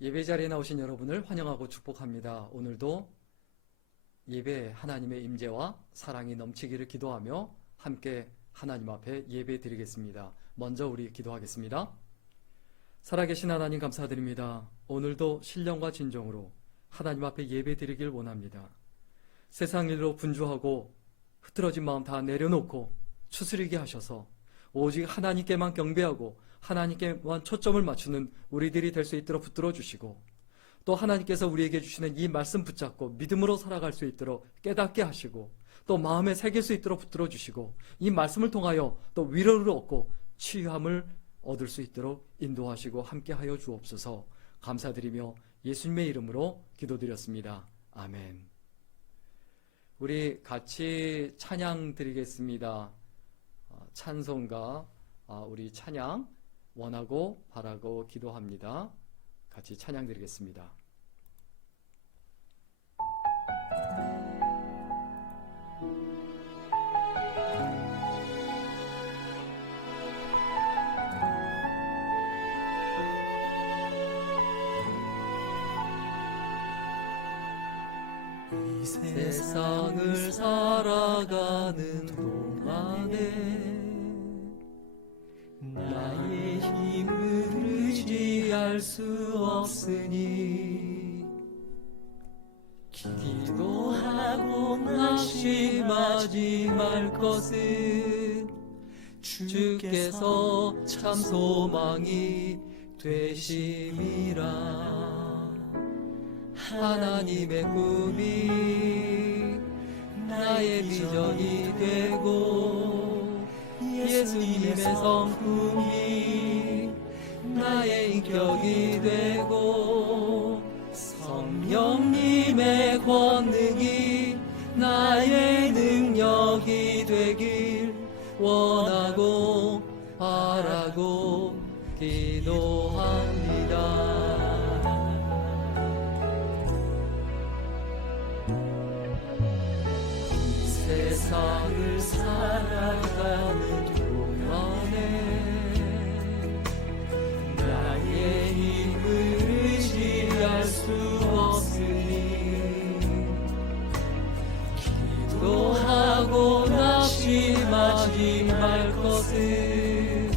예배 자리에 나오신 여러분을 환영하고 축복합니다. 오늘도 예배 하나님의 임재와 사랑이 넘치기를 기도하며 함께 하나님 앞에 예배 드리겠습니다. 먼저 우리 기도하겠습니다. 살아계신 하나님 감사드립니다. 오늘도 신령과 진정으로 하나님 앞에 예배 드리길 원합니다. 세상 일로 분주하고 흐트러진 마음 다 내려놓고 추스리게 하셔서 오직 하나님께만 경배하고 하나님께만 초점을 맞추는 우리들이 될 수 있도록 붙들어 주시고, 또 하나님께서 우리에게 주시는 이 말씀 붙잡고 믿음으로 살아갈 수 있도록 깨닫게 하시고, 또 마음에 새길 수 있도록 붙들어 주시고, 이 말씀을 통하여 또 위로를 얻고 치유함을 얻을 수 있도록 인도하시고 함께하여 주옵소서. 감사드리며 예수님의 이름으로 기도드렸습니다. 아멘. 우리 같이 찬양 드리겠습니다. 찬송가 우리 찬양 원하고 바라고 기도합니다. 같이 찬양 드리겠습니다. 이 세상을 살아가는 동안에 나의 힘을 의지할 수 없으니 기도하고 낙심하지 말 것은 주께서 참 소망이 되심이라. 하나님의 꿈이 나의 비전이 되고 예수님의 성품이 나의 인격이 되고 성령님의 권능이 나의 능력이 되길 원하고 바라고 기도합니다. 세상을 살아가는 동안에 나의 힘을 의지할 수 없으니 기도하고 낙심하지 말 것은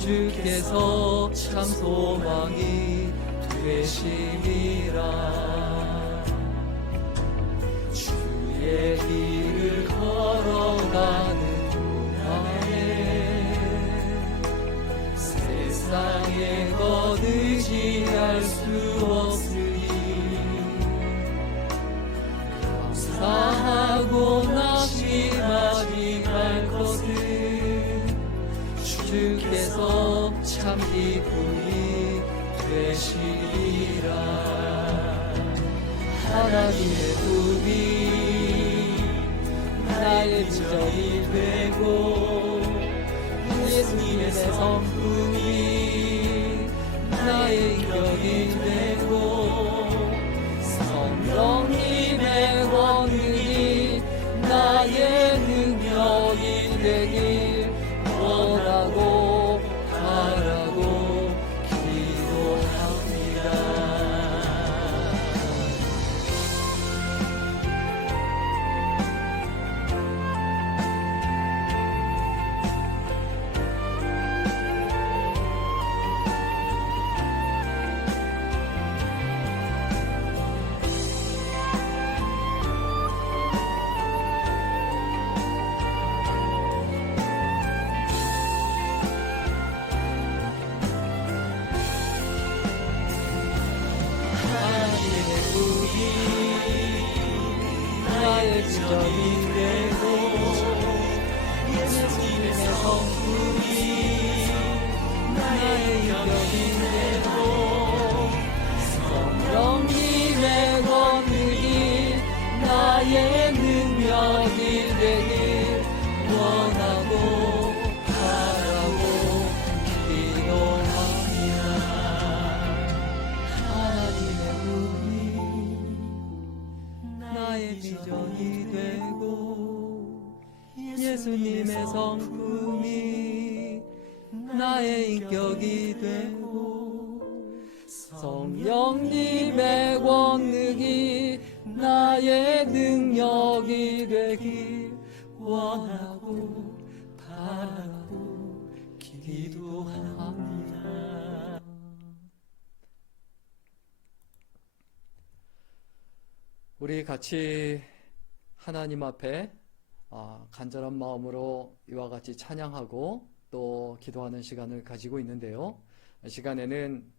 주께서 참 소망이 되심이라. 주의 길을 걸어가는 동안에 세상에 것 의지할 수 없으니 감사하고 낙심하지 말 것은 주께서 참 기쁨이 되시리라. 하나님의 꿈이 나의 비전이 되고 예수님의 성품이 나의 인격이 되고 성령님의 권능이 나의 능력이 되길 원하고 바라고 기도합니다. 나의 비전이 되고 예수님의 성품이 나의 인격이 되고 성령님의 권능이 나의 능력이 되길 원하고 바라고 기도합니다. 하나님의 꿈이 나의 비전이 되고 예수님의 성품이 나의 인격이 되고 성령님의 권능이 나의 능력이 되길 원하고 바라고 기도합니다. 우리 같이 하나님 앞에 간절한 마음으로 이와 같이 찬양하고 또 기도하는 시간을 가지고 있는데요. 이 시간에는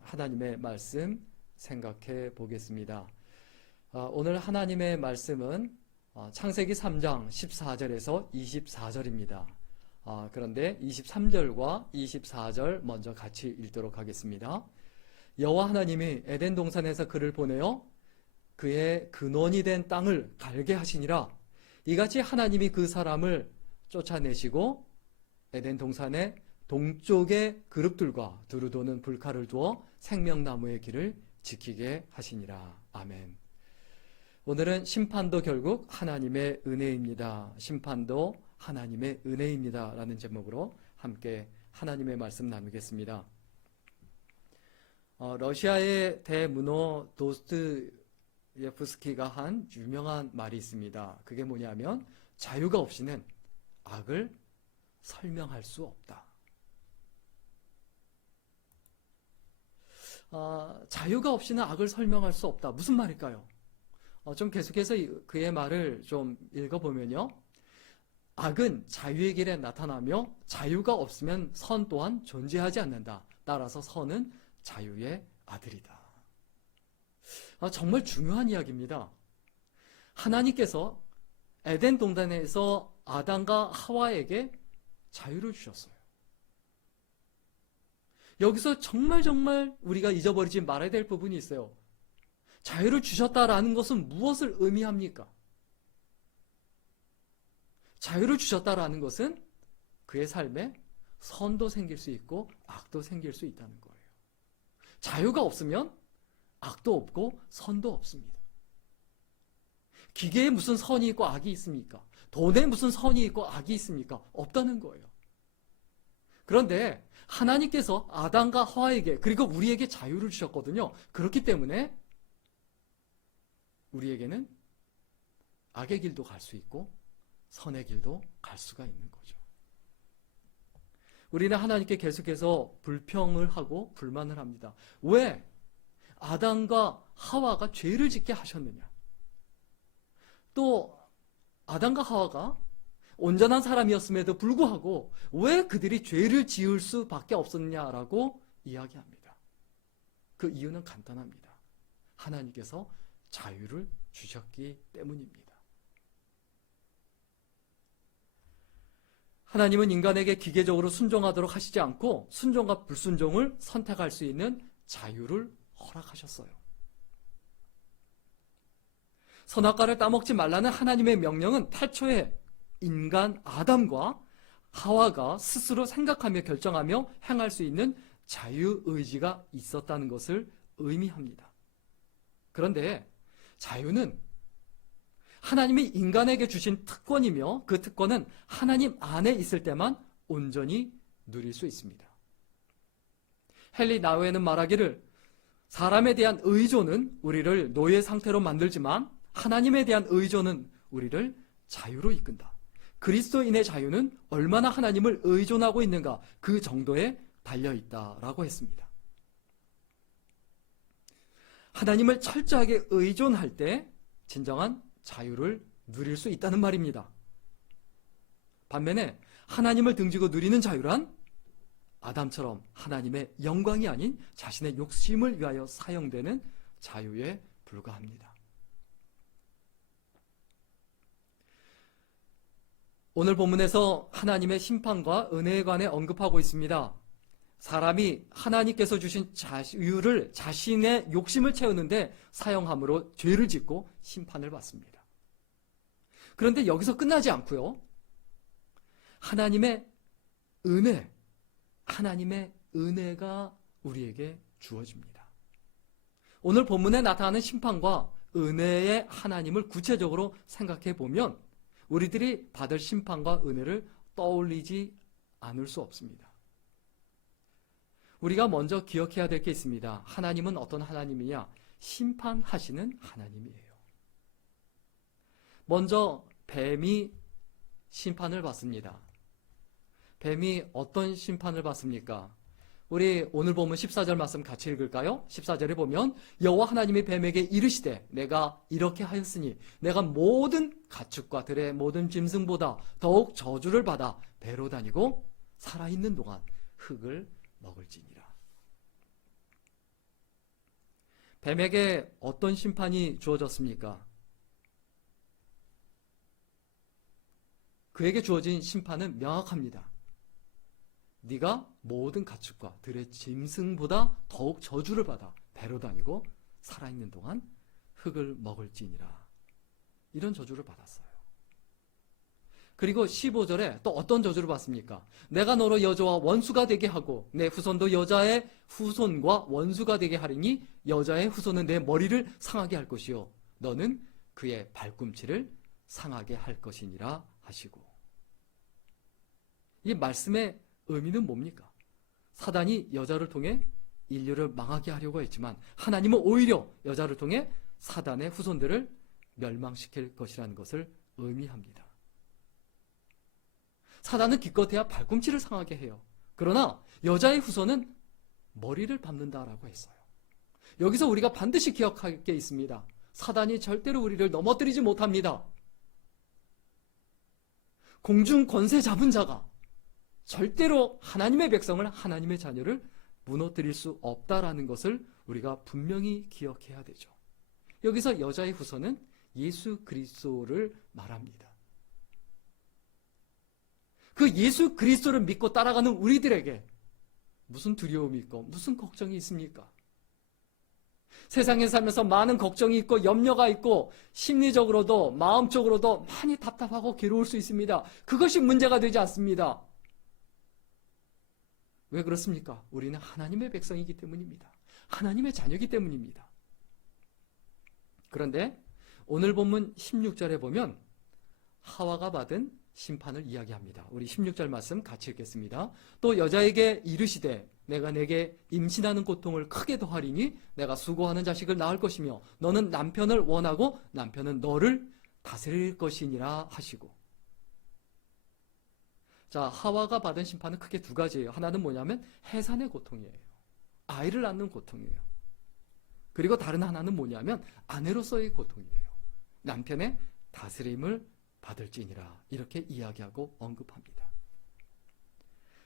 하나님의 말씀 생각해 보겠습니다. 오늘 하나님의 말씀은 창세기 3장 14절에서 24절입니다. 그런데 23절과 24절 먼저 같이 읽도록 하겠습니다. 여호와 하나님이 에덴 동산에서 그를 보내어 그의 근원이 된 땅을 갈게 하시니라. 이같이 하나님이 그 사람을 쫓아내시고 에덴 동산의 동쪽의 그룹들과 두루 도는 불칼을 두어 생명나무의 길을 지키게 하시니라. 아멘. 오늘은 심판도 결국 하나님의 은혜입니다. 심판도 하나님의 은혜입니다. 라는 제목으로 함께 하나님의 말씀 나누겠습니다. 러시아의 대문호 도스토옙스키가 한 유명한 말이 있습니다. 그게 뭐냐면 자유가 없이는 악을 설명할 수 없다. 자유가 없이는 악을 설명할 수 없다. 무슨 말일까요? 좀 계속해서 그의 말을 좀 읽어보면요. 악은 자유의 길에 나타나며 자유가 없으면 선 또한 존재하지 않는다. 따라서 선은 자유의 아들이다. 정말 중요한 이야기입니다. 하나님께서 에덴 동산에서 아담과 하와에게 자유를 주셨어요. 여기서 정말 우리가 잊어버리지 말아야 될 부분이 있어요. 자유를 주셨다라는 것은 무엇을 의미합니까? 자유를 주셨다라는 것은 그의 삶에 선도 생길 수 있고 악도 생길 수 있다는 거예요. 자유가 없으면 악도 없고 선도 없습니다. 기계에 무슨 선이 있고 악이 있습니까? 돈에 무슨 선이 있고 악이 있습니까? 없다는 거예요. 그런데 하나님께서 아담과 하와에게 그리고 우리에게 자유를 주셨거든요. 그렇기 때문에 우리에게는 악의 길도 갈 수 있고 선의 길도 갈 수가 있는 거죠. 우리는 하나님께 계속해서 불평을 하고 불만을 합니다. 왜 아담과 하와가 죄를 짓게 하셨느냐? 또 아담과 하와가 온전한 사람이었음에도 불구하고 왜 그들이 죄를 지을 수밖에 없었느냐라고 이야기합니다. 그 이유는 간단합니다. 하나님께서 자유를 주셨기 때문입니다. 하나님은 인간에게 기계적으로 순종하도록 하시지 않고 순종과 불순종을 선택할 수 있는 자유를 허락하셨어요. 선악과를 따먹지 말라는 하나님의 명령은 태초에 인간 아담과 하와가 스스로 생각하며 결정하며 행할 수 있는 자유의지가 있었다는 것을 의미합니다. 그런데 자유는 하나님이 인간에게 주신 특권이며 그 특권은 하나님 안에 있을 때만 온전히 누릴 수 있습니다. 헨리 나우에는 말하기를 사람에 대한 의존은 우리를 노예 상태로 만들지만 하나님에 대한 의존은 우리를 자유로 이끈다. 그리스도인의 자유는 얼마나 하나님을 의존하고 있는가 그 정도에 달려있다라고 했습니다. 하나님을 철저하게 의존할 때 진정한 자유를 누릴 수 있다는 말입니다. 반면에 하나님을 등지고 누리는 자유란 아담처럼 하나님의 영광이 아닌 자신의 욕심을 위하여 사용되는 자유에 불과합니다. 오늘 본문에서 하나님의 심판과 은혜에 관해 언급하고 있습니다. 사람이 하나님께서 주신 자유를 자신의 욕심을 채우는데 사용함으로 죄를 짓고 심판을 받습니다. 그런데 여기서 끝나지 않고요. 하나님의 은혜가 우리에게 주어집니다. 오늘 본문에 나타나는 심판과 은혜의 하나님을 구체적으로 생각해 보면 우리들이 받을 심판과 은혜를 떠올리지 않을 수 없습니다. 우리가 먼저 기억해야 될 게 있습니다. 하나님은 어떤 하나님이냐? 심판하시는 하나님이에요. 먼저 뱀이 심판을 받습니다. 뱀이 어떤 심판을 받습니까? 우리 오늘 보면 14절 말씀 같이 읽을까요? 14절에 보면 여호와 하나님이 뱀에게 이르시되 내가 이렇게 하였으니 내가 모든 가축과 들의 모든 짐승보다 더욱 저주를 받아 배로 다니고 살아있는 동안 흙을 먹을지니라. 뱀에게 어떤 심판이 주어졌습니까? 그에게 주어진 심판은 명확합니다. 네가 모든 가축과 들의 짐승보다 더욱 저주를 받아 배로 다니고 살아있는 동안 흙을 먹을지니라. 이런 저주를 받았어요. 그리고 15절에 또 어떤 저주를 받습니까? 내가 너로 여자와 원수가 되게 하고 내 후손도 여자의 후손과 원수가 되게 하리니 여자의 후손은 내 머리를 상하게 할 것이요 너는 그의 발꿈치를 상하게 할 것이니라 하시고. 이 말씀의 의미는 뭡니까? 사단이 여자를 통해 인류를 망하게 하려고 했지만 하나님은 오히려 여자를 통해 사단의 후손들을 멸망시킬 것이라는 것을 의미합니다. 사단은 기껏해야 발꿈치를 상하게 해요. 그러나 여자의 후손은 머리를 밟는다라고 했어요. 여기서 우리가 반드시 기억할 게 있습니다. 사단이 절대로 우리를 넘어뜨리지 못합니다. 공중 권세 잡은 자가 절대로 하나님의 백성을, 하나님의 자녀를 무너뜨릴 수 없다라는 것을 우리가 분명히 기억해야 되죠. 여기서 여자의 후손은 예수 그리스도를 말합니다. 그 예수 그리스도를 믿고 따라가는 우리들에게 무슨 두려움이 있고 무슨 걱정이 있습니까? 세상에 살면서 많은 걱정이 있고 염려가 있고 심리적으로도 마음적으로도 많이 답답하고 괴로울 수 있습니다. 그것이 문제가 되지 않습니다. 왜 그렇습니까? 우리는 하나님의 백성이기 때문입니다. 하나님의 자녀이기 때문입니다. 그런데 오늘 본문 16절에 보면 하와가 받은 심판을 이야기합니다. 우리 16절 말씀 같이 읽겠습니다. 또 여자에게 이르시되 내가 내게 임신하는 고통을 크게 더하리니 내가 수고하는 자식을 낳을 것이며 너는 남편을 원하고 남편은 너를 다스릴 것이니라 하시고. 자, 하와가 받은 심판은 크게 두 가지예요. 하나는 뭐냐면 해산의 고통이에요. 아이를 낳는 고통이에요. 그리고 다른 하나는 뭐냐면 아내로서의 고통이에요. 남편의 다스림을 받을지니라. 이렇게 이야기하고 언급합니다.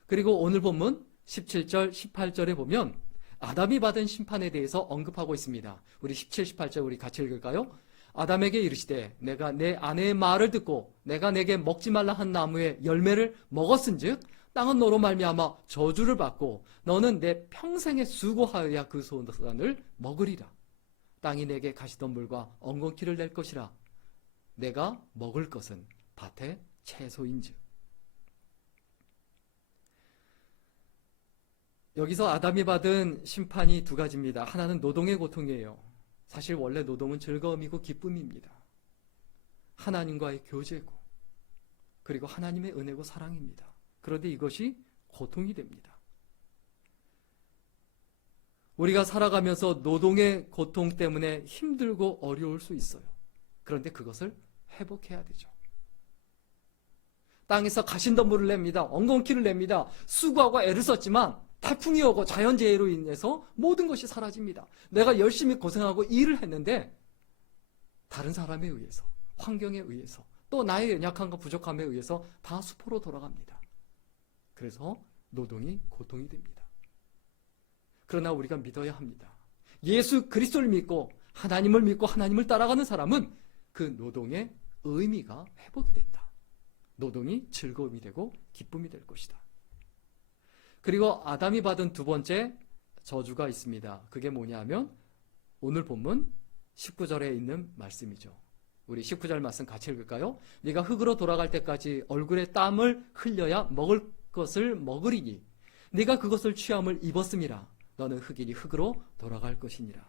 그리고 오늘 본문 17절, 18절에 보면 아담이 받은 심판에 대해서 언급하고 있습니다. 우리 17, 18절 우리 같이 읽을까요? 아담에게 이르시되 내가 내 아내의 말을 듣고 내가 내게 먹지 말라 한 나무의 열매를 먹었은즉 땅은 너로 말미암아 저주를 받고 너는 내 평생에 수고하여야 그 소산을 먹으리라. 땅이 내게 가시덤불과 엉겅퀴를 낼 것이라. 내가 먹을 것은 밭의 채소인즉. 여기서 아담이 받은 심판이 두 가지입니다. 하나는 노동의 고통이에요. 사실 원래 노동은 즐거움이고 기쁨입니다. 하나님과의 교제고 그리고 하나님의 은혜고 사랑입니다. 그런데 이것이 고통이 됩니다. 우리가 살아가면서 노동의 고통 때문에 힘들고 어려울 수 있어요. 그런데 그것을 회복해야 되죠. 땅에서 가신덤불을 냅니다. 엉겅퀴를 냅니다. 수고하고 애를 썼지만 태풍이 오고 자연재해로 인해서 모든 것이 사라집니다. 내가 열심히 고생하고 일을 했는데 다른 사람에 의해서, 환경에 의해서, 또 나의 연약함과 부족함에 의해서 다 수포로 돌아갑니다. 그래서 노동이 고통이 됩니다. 그러나 우리가 믿어야 합니다. 예수 그리스도를 믿고 하나님을 믿고 하나님을 따라가는 사람은 그 노동의 의미가 회복이 된다. 노동이 즐거움이 되고 기쁨이 될 것이다. 그리고 아담이 받은 두 번째 저주가 있습니다. 그게 뭐냐면 오늘 본문 19절에 있는 말씀이죠. 우리 19절 말씀 같이 읽을까요? 네가 흙으로 돌아갈 때까지 얼굴에 땀을 흘려야 먹을 것을 먹으리니 네가 그것을 취함을 입었음이라. 너는 흙이니 흙으로 돌아갈 것이니라.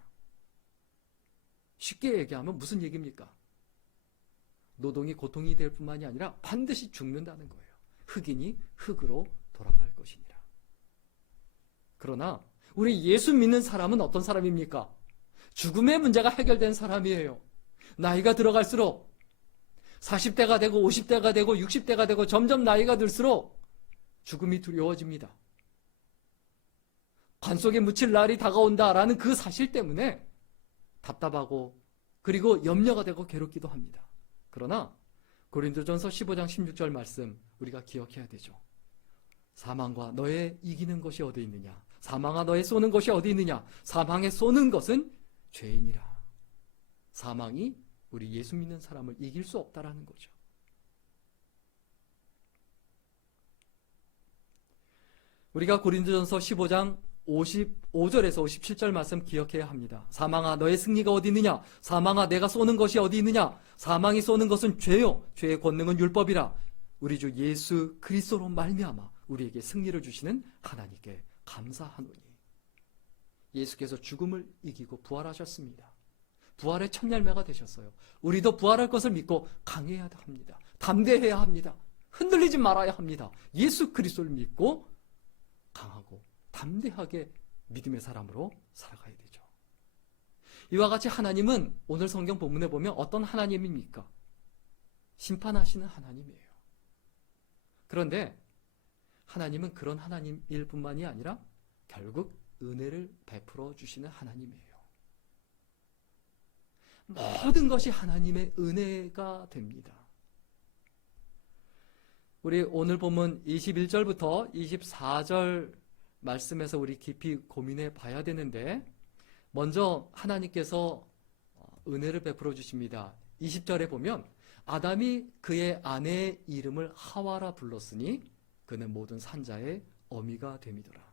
쉽게 얘기하면 무슨 얘기입니까? 노동이 고통이 될 뿐만이 아니라 반드시 죽는다는 거예요. 흙이니 흙으로 돌아갈 것이니라. 그러나 우리 예수 믿는 사람은 어떤 사람입니까? 죽음의 문제가 해결된 사람이에요. 나이가 들어갈수록 40대가 되고 50대가 되고 60대가 되고 점점 나이가 들수록 죽음이 두려워집니다. 관 속에 묻힐 날이 다가온다라는 그 사실 때문에 답답하고 그리고 염려가 되고 괴롭기도 합니다. 그러나 고린도전서 15장 16절 말씀 우리가 기억해야 되죠. 사망과 너의 이기는 것이 어디 있느냐? 사망아 너의 쏘는 것이 어디 있느냐? 사망에 쏘는 것은 죄인이라. 사망이 우리 예수 믿는 사람을 이길 수 없다라는 거죠. 우리가 고린도전서 15장 55절에서 57절 말씀 기억해야 합니다. 사망아 너의 승리가 어디 있느냐? 사망아 내가 쏘는 것이 어디 있느냐? 사망이 쏘는 것은 죄요. 죄의 권능은 율법이라. 우리 주 예수 그리스도로 말미암아 우리에게 승리를 주시는 하나님께 감사하노니. 예수께서 죽음을 이기고 부활하셨습니다. 부활의 첫 열매가 되셨어요. 우리도 부활할 것을 믿고 강해야 합니다. 담대해야 합니다. 흔들리지 말아야 합니다. 예수 그리스도를 믿고 강하고 담대하게 믿음의 사람으로 살아가야 되죠. 이와 같이 하나님은 오늘 성경 본문에 보면 어떤 하나님입니까? 심판하시는 하나님이에요. 그런데 하나님은 그런 하나님일 뿐만이 아니라 결국 은혜를 베풀어 주시는 하나님이에요. 모든 것이 하나님의 은혜가 됩니다. 우리 오늘 본문 21절부터 24절 말씀에서 우리 깊이 고민해 봐야 되는데, 먼저 하나님께서 은혜를 베풀어 주십니다. 20절에 보면 아담이 그의 아내의 이름을 하와라 불렀으니 그는 모든 산자의 어미가 됨이더라.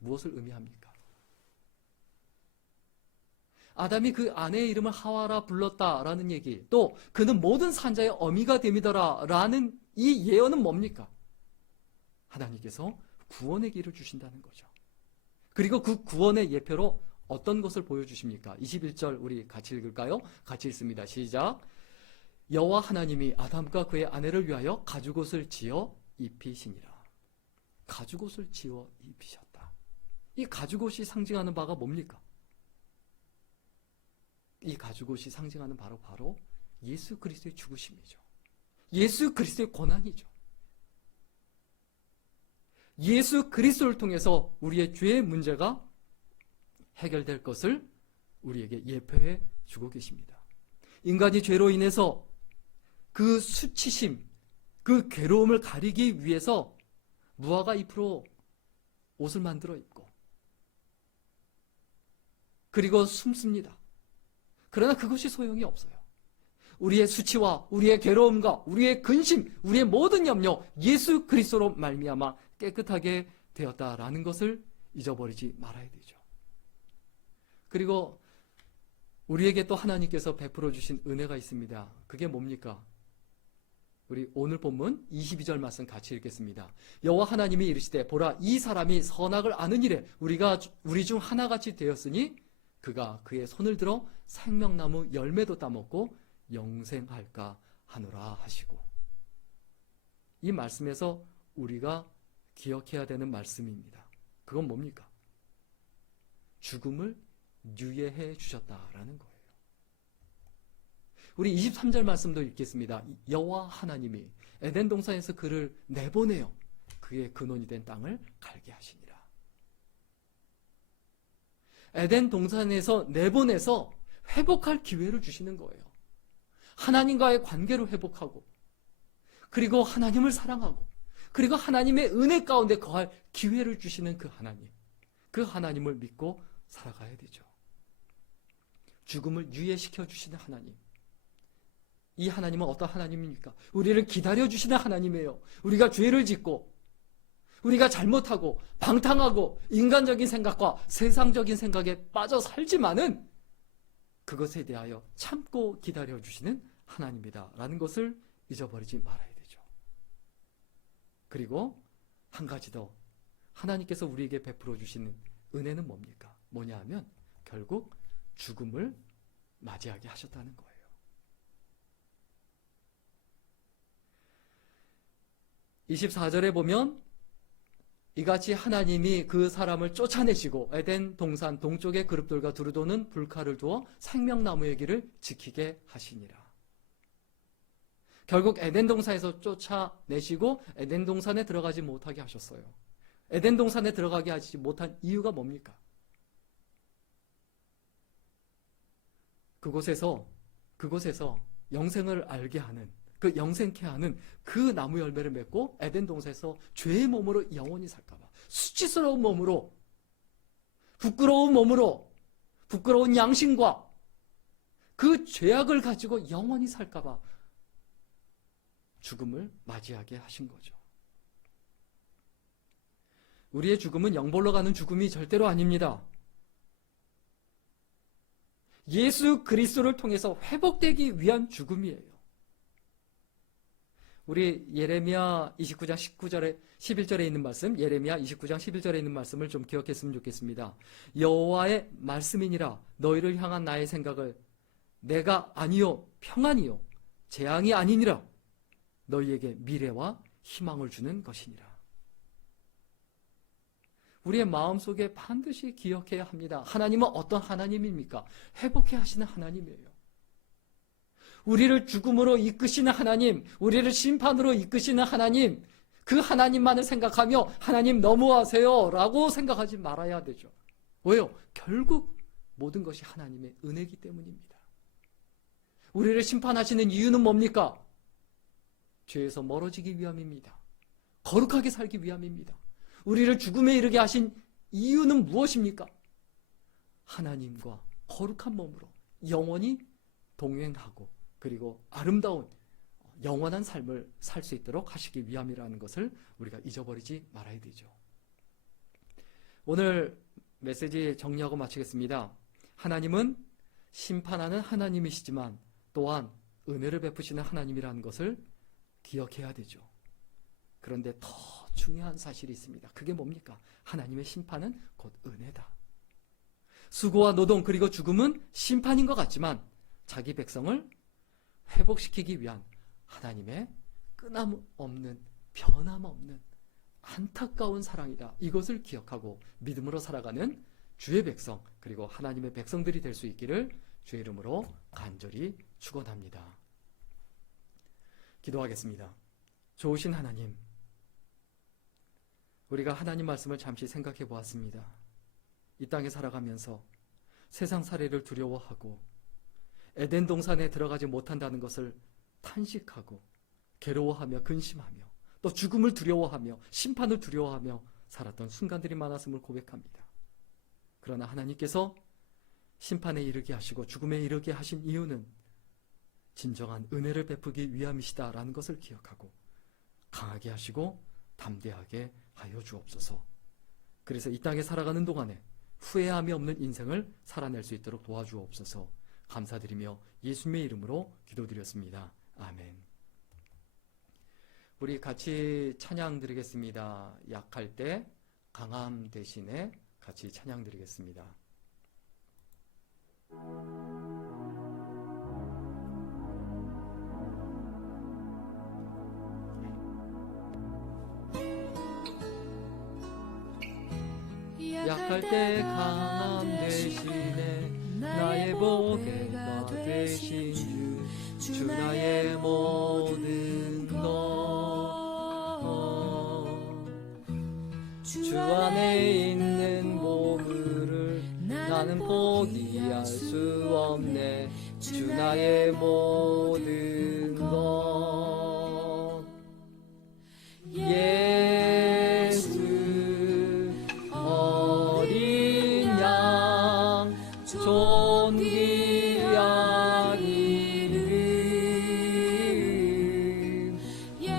무엇을 의미합니까? 아담이 그 아내의 이름을 하와라 불렀다라는 얘기, 또 그는 모든 산자의 어미가 됨이더라 라는 이 예언은 뭡니까? 하나님께서 구원의 길을 주신다는 거죠. 그리고 그 구원의 예표로 어떤 것을 보여주십니까? 21절 우리 같이 읽을까요? 같이 읽습니다. 시작. 여호와 하나님이 아담과 그의 아내를 위하여 가죽옷을 지어 입히시니라. 가죽옷을 지어 입히셨다. 이 가죽옷이 상징하는 바가 뭡니까? 이 가죽옷이 상징하는 바로 예수 그리스도의 죽으심이죠. 예수 그리스도의 고난이죠. 예수 그리스도를 통해서 우리의 죄의 문제가 해결될 것을 우리에게 예표해 주고 계십니다. 인간이 죄로 인해서 그 수치심, 그 괴로움을 가리기 위해서 무화과 잎으로 옷을 만들어 입고 그리고 숨습니다. 그러나 그것이 소용이 없어요. 우리의 수치와 우리의 괴로움과 우리의 근심, 우리의 모든 염려, 예수 그리스도로 말미암아 깨끗하게 되었다라는 것을 잊어버리지 말아야 되죠. 그리고 우리에게 또 하나님께서 베풀어 주신 은혜가 있습니다. 그게 뭡니까? 우리 오늘 본문 22절 말씀 같이 읽겠습니다. 여호와 하나님이 이르시되 보라 이 사람이 선악을 아는 일에 우리 중 하나같이 되었으니 그가 그의 손을 들어 생명나무 열매도 따먹고 영생할까 하노라 하시고, 이 말씀에서 우리가 기억해야 되는 말씀입니다. 그건 뭡니까? 죽음을 유예해 주셨다라는 거예요. 우리 23절 말씀도 읽겠습니다. 여호와 하나님이 에덴 동산에서 그를 내보내어 그의 근원이 된 땅을 갈게 하시니라. 에덴 동산에서 내보내서 회복할 기회를 주시는 거예요. 하나님과의 관계를 회복하고, 그리고 하나님을 사랑하고, 그리고 하나님의 은혜 가운데 거할 기회를 주시는 그 하나님, 그 하나님을 믿고 살아가야 되죠. 죽음을 유예시켜 주시는 하나님, 이 하나님은 어떤 하나님입니까? 우리를 기다려 주시는 하나님이에요. 우리가 죄를 짓고 우리가 잘못하고 방탕하고 인간적인 생각과 세상적인 생각에 빠져 살지만은 그것에 대하여 참고 기다려 주시는 하나님이다 라는 것을 잊어버리지 말아야 되죠. 그리고 한 가지 더, 하나님께서 우리에게 베풀어 주시는 은혜는 뭡니까? 뭐냐 하면 결국 죽음을 맞이하게 하셨다는 거예요. (24절에) 보면 이같이 하나님이 그 사람을 쫓아내시고 에덴 동산 동쪽의 그룹들과 두루 도는 불칼을 두어 생명나무의 길을 지키게 하시니라. 결국 에덴 동산에서 쫓아내시고 에덴 동산에 들어가지 못하게 하셨어요. 에덴 동산에 들어가게 하지 못한 이유가 뭡니까? 그곳에서 영생을 알게 하는, 그 영생케 하는 그 나무 열매를 맺고 에덴 동산에서 죄의 몸으로 영원히 살까봐, 수치스러운 몸으로, 부끄러운 몸으로, 부끄러운 양심과 그 죄악을 가지고 영원히 살까봐 죽음을 맞이하게 하신 거죠. 우리의 죽음은 영벌로 가는 죽음이 절대로 아닙니다. 예수 그리스도를 통해서 회복되기 위한 죽음이에요. 우리 예레미야 29장 11절에 있는 말씀, 예레미야 29장 11절에 있는 말씀을 좀 기억했으면 좋겠습니다. 여호와의 말씀이니라 너희를 향한 나의 생각을 내가 아니요 평안이요 재앙이 아니니라 너희에게 미래와 희망을 주는 것이니라. 우리의 마음속에 반드시 기억해야 합니다. 하나님은 어떤 하나님입니까? 회복해 하시는 하나님이에요. 우리를 죽음으로 이끄시는 하나님, 우리를 심판으로 이끄시는 하나님, 그 하나님만을 생각하며 하나님 너무하세요 라고 생각하지 말아야 되죠. 왜요? 결국 모든 것이 하나님의 은혜이기 때문입니다. 우리를 심판하시는 이유는 뭡니까? 죄에서 멀어지기 위함입니다. 거룩하게 살기 위함입니다. 우리를 죽음에 이르게 하신 이유는 무엇입니까? 하나님과 거룩한 몸으로 영원히 동행하고 그리고 아름다운 영원한 삶을 살 수 있도록 하시기 위함이라는 것을 우리가 잊어버리지 말아야 되죠. 오늘 메시지 정리하고 마치겠습니다. 하나님은 심판하는 하나님이시지만 또한 은혜를 베푸시는 하나님이라는 것을 기억해야 되죠. 그런데 더 중요한 사실이 있습니다. 그게 뭡니까? 하나님의 심판은 곧 은혜다. 수고와 노동 그리고 죽음은 심판인 것 같지만 자기 백성을 회복시키기 위한 하나님의 끊임없는 변함없는 안타까운 사랑이다. 이것을 기억하고 믿음으로 살아가는 주의 백성 그리고 하나님의 백성들이 될 수 있기를 주의 이름으로 간절히 축원합니다. 기도하겠습니다. 좋으신 하나님, 우리가 하나님 말씀을 잠시 생각해 보았습니다. 이 땅에 살아가면서 세상 살이를 두려워하고 에덴 동산에 들어가지 못한다는 것을 탄식하고 괴로워하며 근심하며 또 죽음을 두려워하며 심판을 두려워하며 살았던 순간들이 많았음을 고백합니다. 그러나 하나님께서 심판에 이르게 하시고 죽음에 이르게 하신 이유는 진정한 은혜를 베푸기 위함이시다라는 것을 기억하고 강하게 하시고 담대하게 하여 주옵소서. 그래서 이 땅에 살아가는 동안에 후회함이 없는 인생을 살아낼 수 있도록 도와주옵소서. 감사드리며 예수님의 이름으로 기도드렸습니다. 아멘. 우리 같이 찬양 드리겠습니다. 약할 때 강함 대신에 같이 찬양 드리겠습니다. 약할 때 강함 대신에 나의 보배가 되신 주 나의 모든 것 주 안에 있는 보물을 나는 포기할 수 없네. 주 나의 모든 것 예수 어린 양 존귀한 이름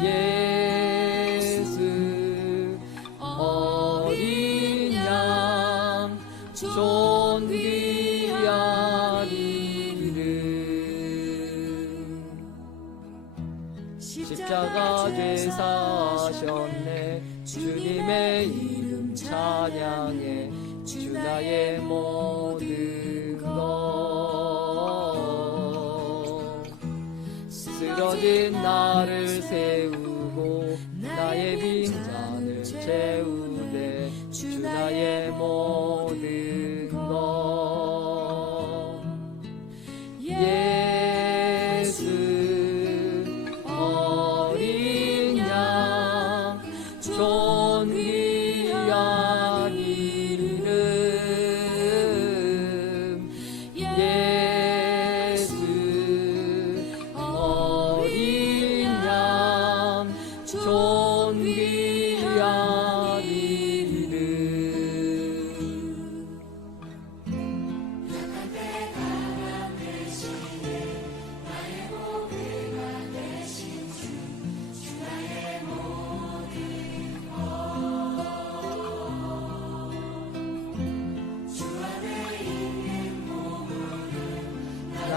예수 어린 양 존귀한 이름 십자가 죄사하셨네. 주님의 이름 찬양해. 주 나의 모든 것 쓰러진 나를 세우고 나의 빈잔을 채우네.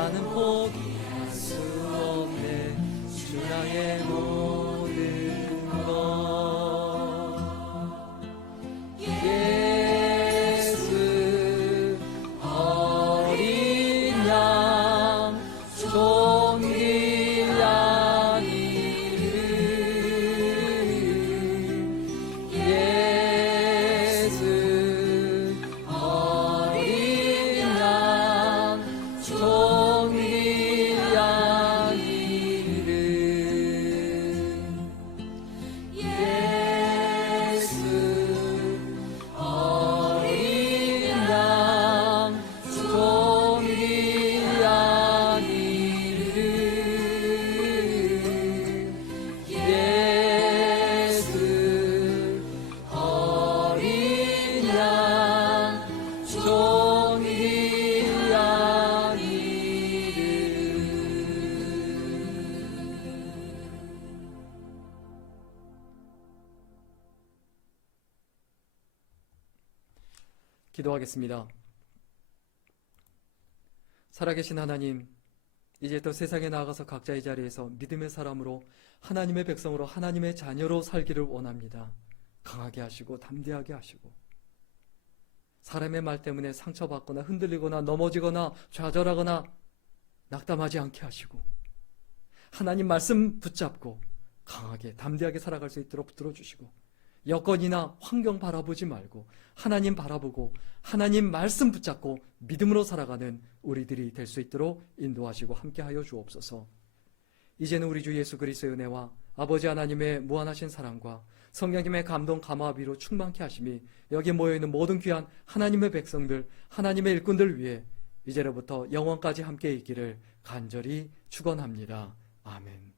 나는 포기할 수 없네. 주 나의 모든 것. 예수 어린 양 종일 양 이름. 예수 어린 양 종일 양 이름. 예수 어린 양 종일 양 이름. 예수 어린 양 종일 양 이름. 기도하겠습니다. 살아계신 하나님, 이제 또 세상에 나아가서 각자의 자리에서 믿음의 사람으로 하나님의 백성으로 하나님의 자녀로 살기를 원합니다. 강하게 하시고 담대하게 하시고, 사람의 말 때문에 상처받거나 흔들리거나 넘어지거나 좌절하거나 낙담하지 않게 하시고, 하나님 말씀 붙잡고 강하게 담대하게 살아갈 수 있도록 붙들어 주시고, 여건이나 환경 바라보지 말고 하나님 바라보고 하나님 말씀 붙잡고 믿음으로 살아가는 우리들이 될 수 있도록 인도하시고 함께하여 주옵소서. 이제는 우리 주 예수 그리스도의 은혜와 아버지 하나님의 무한하신 사랑과 성령님의 감동 감화비로 충만케 하심이 여기 모여있는 모든 귀한 하나님의 백성들, 하나님의 일꾼들 위해 이제로부터 영원까지 함께 있기를 간절히 축원합니다. 아멘.